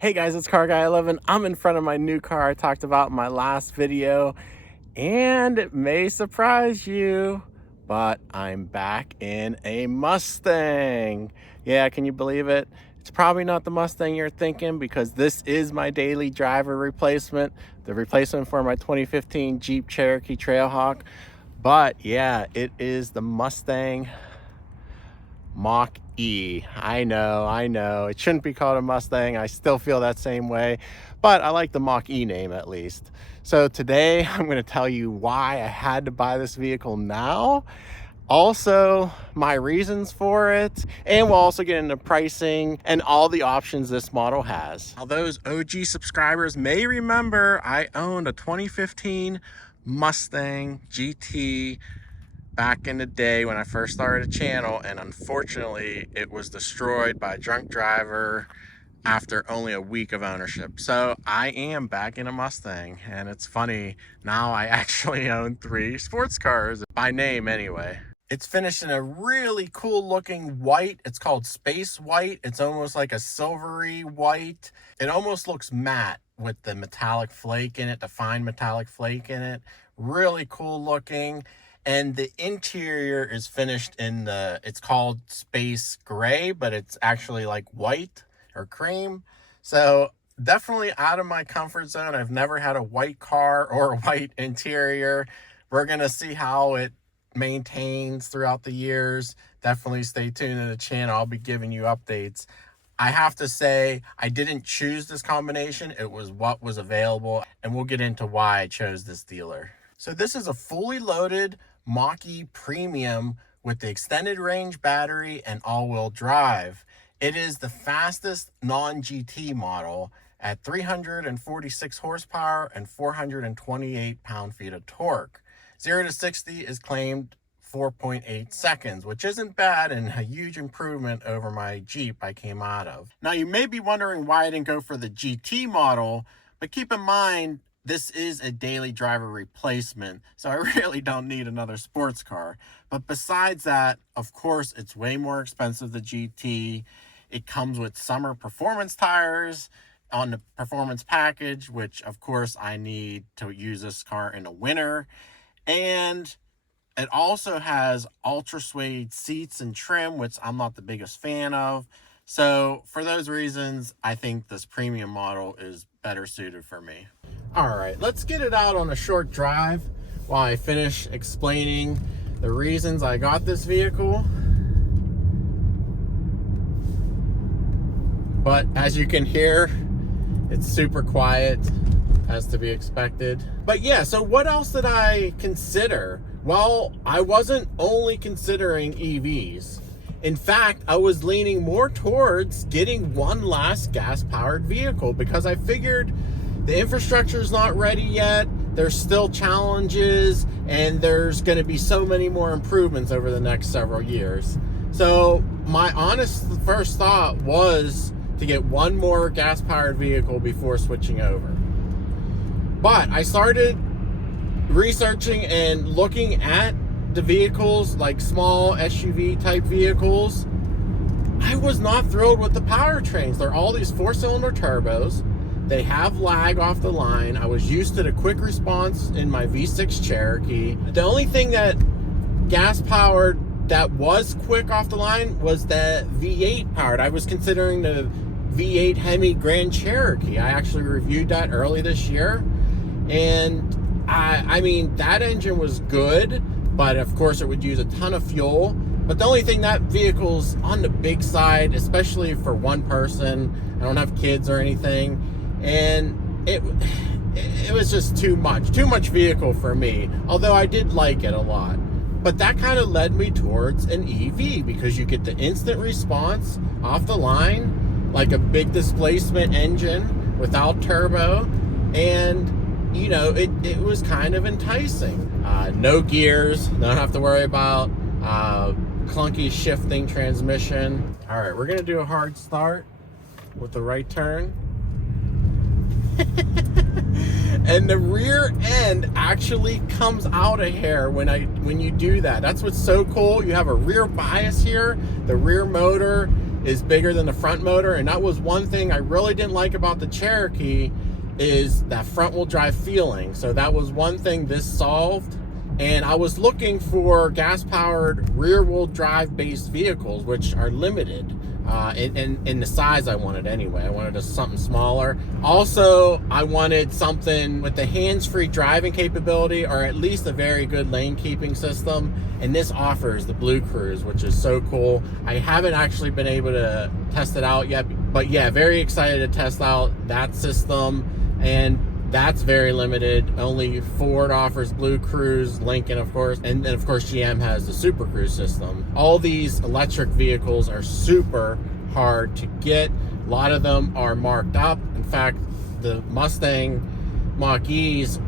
Hey guys, it's Car Guy 11. I'm in front of my new car I talked about in my last video, and it may surprise you, but I'm back in a Mustang. Yeah, can you believe it? It's probably not the Mustang you're thinking, because this is my daily driver replacement, the replacement for my 2015 Jeep Cherokee Trailhawk. But yeah, it is the Mustang Mach-E. I know. It shouldn't be called a Mustang. I still feel that same way, but I like the Mach-E name at least. So today I'm going to tell you why I had to buy this vehicle now, also my reasons for it, and we'll also get into pricing and all the options this model has. Now, those OG subscribers may remember I owned a 2015 Mustang GT back in the day when I first started a channel, and unfortunately it was destroyed by a drunk driver after only a week of ownership. So I am back in a Mustang, and it's funny, now I actually own 3 sports cars by name anyway. It's finished in a really cool looking white. It's called space white. It's almost like a silvery white. It almost looks matte with the metallic flake in it, the fine metallic flake in it. Really cool looking. And the interior is finished in it's called space gray, but it's actually like white or cream. So definitely out of my comfort zone. I've never had a white car or a white interior. We're going to see how it maintains throughout the years. Definitely stay tuned to the channel. I'll be giving you updates. I have to say, I didn't choose this combination. It was what was available, and we'll get into why I chose this dealer. So this is a fully loaded Mach-E Premium with the extended range battery and all-wheel drive. It is the fastest non-GT model at 346 horsepower and 428 pound-feet of torque. 0 to 60 is claimed 4.8 seconds, which isn't bad and a huge improvement over my Jeep I came out of. Now, you may be wondering why I didn't go for the GT model, but keep in mind, this is a daily driver replacement, so I really don't need another sports car. But besides that, of course, it's way more expensive than GT. It comes with summer performance tires on the performance package, which of course I need to use this car in the winter. And it also has ultra suede seats and trim, which I'm not the biggest fan of. So for those reasons, I think this premium model is better suited for me. All right, let's get it out on a short drive while I finish explaining the reasons I got this vehicle. But as you can hear, it's super quiet, as to be expected. But yeah, so what else did I consider? Well, I wasn't only considering EVs. In fact, I was leaning more towards getting one last gas-powered vehicle, because I figured the infrastructure is not ready yet. There's still challenges, and there's going to be so many more improvements over the next several years. So my honest first thought was to get one more gas-powered vehicle before switching over. But I started researching and looking at the vehicles, like small SUV type vehicles. I was not thrilled with the powertrains. They're all these 4-cylinder turbos. They have lag off the line. I was used to the quick response in my V6 Cherokee. The only thing that gas powered that was quick off the line was the V8 powered. I was considering the V8 Hemi Grand Cherokee. I actually reviewed that early this year, and I mean, that engine was good, but of course it would use a ton of fuel. But the only thing, that vehicle's on the big side, especially for one person. I don't have kids or anything, and it was just too much vehicle for me, although I did like it a lot. But that kind of led me towards an EV, because you get the instant response off the line, like a big displacement engine without turbo, and you know, it was kind of enticing. No gears, don't have to worry about clunky shifting transmission. All right, we're gonna do a hard start with the right turn. And the rear end actually comes out a hair when you do that. That's what's so cool. You have a rear bias here. The rear motor is bigger than the front motor, and that was one thing I really didn't like about the Cherokee, is that front wheel drive feeling. So that was one thing this solved. And I was looking for gas powered rear wheel drive based vehicles, which are limited in the size I wanted anyway. I wanted something smaller. Also, I wanted something with the hands-free driving capability, or at least a very good lane keeping system. And this offers the Blue Cruise, which is so cool. I haven't actually been able to test it out yet, but yeah, very excited to test out that system. And that's very limited. Only Ford offers Blue Cruise, Lincoln, of course, and then of course GM has the Super Cruise system. All these electric vehicles are super hard to get. A lot of them are marked up. In fact, the Mustang Mach-E's,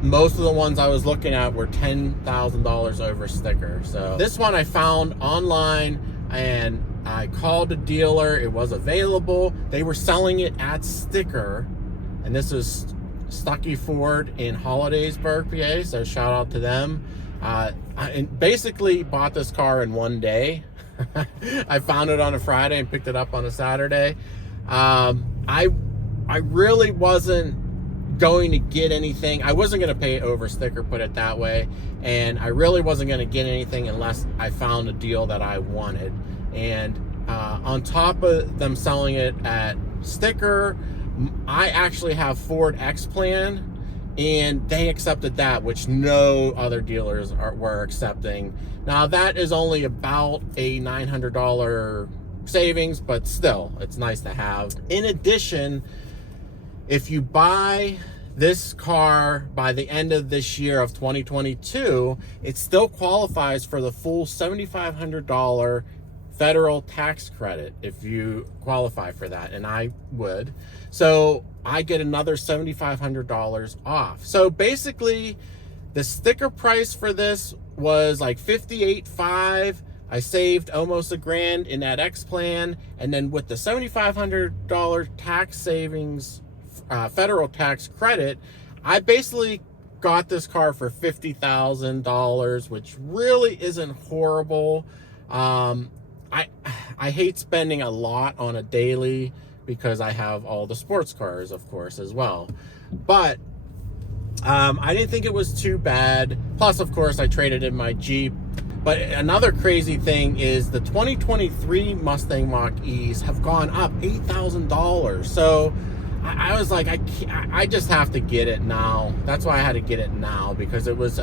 most of the ones I was looking at were $10,000 over sticker. So this one I found online, and I called a dealer. It was available. They were selling it at sticker, and this is Stuckey Ford in Hollidaysburg, PA, so shout out to them. I basically bought this car in one day. I found it on a Friday and picked it up on a Saturday. I really wasn't going to get anything. I wasn't going to pay over sticker, put it that way, and I really wasn't going to get anything unless I found a deal that I wanted. And on top of them selling it at sticker, I actually have Ford X-Plan, and they accepted that, which no other dealers were accepting. Now, that is only about a $900 savings, but still, it's nice to have. In addition, if you buy this car by the end of this year of 2022, it still qualifies for the full $7,500 federal tax credit if you qualify for that, and I would. So I get another $7,500 off. So basically, the sticker price for this was like $58,500. I saved almost $1,000 in that X-Plan, and then with the $7,500 tax savings, federal tax credit, I basically got this car for $50,000, which really isn't horrible. I hate spending a lot on a daily because I have all the sports cars, of course, as well. But I didn't think it was too bad. Plus, of course, I traded in my Jeep. But another crazy thing is the 2023 Mustang Mach-E's have gone up $8,000. So I was like, I just have to get it now. That's why I had to get it now, because it was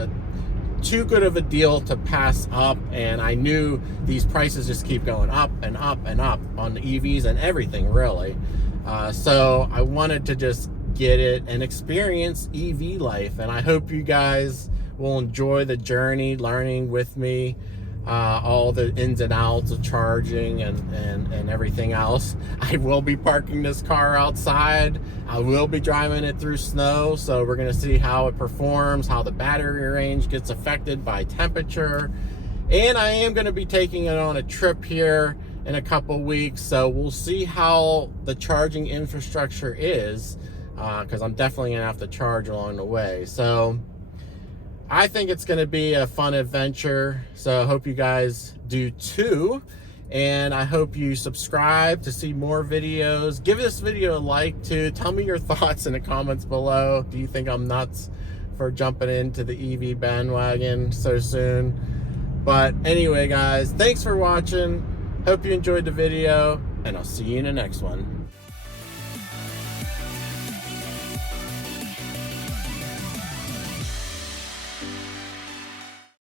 too good of a deal to pass up, and I knew these prices just keep going up and up and up on the EVs and everything, really. So I wanted to just get it and experience EV life, and I hope you guys will enjoy the journey, learning with me all the ins and outs of charging and everything else. I will be parking this car outside. I will be driving it through snow, so we're gonna see how it performs, how the battery range gets affected by temperature. And I am gonna be taking it on a trip here in a couple weeks, so we'll see how the charging infrastructure is, because I'm definitely gonna have to charge along the way. So I think it's going to be a fun adventure, so I hope you guys do too, and I hope you subscribe to see more videos. Give this video a like too. Tell me your thoughts in the comments below. Do you think I'm nuts for jumping into the EV bandwagon so soon? But anyway, guys, thanks for watching. Hope you enjoyed the video, and I'll see you in the next one.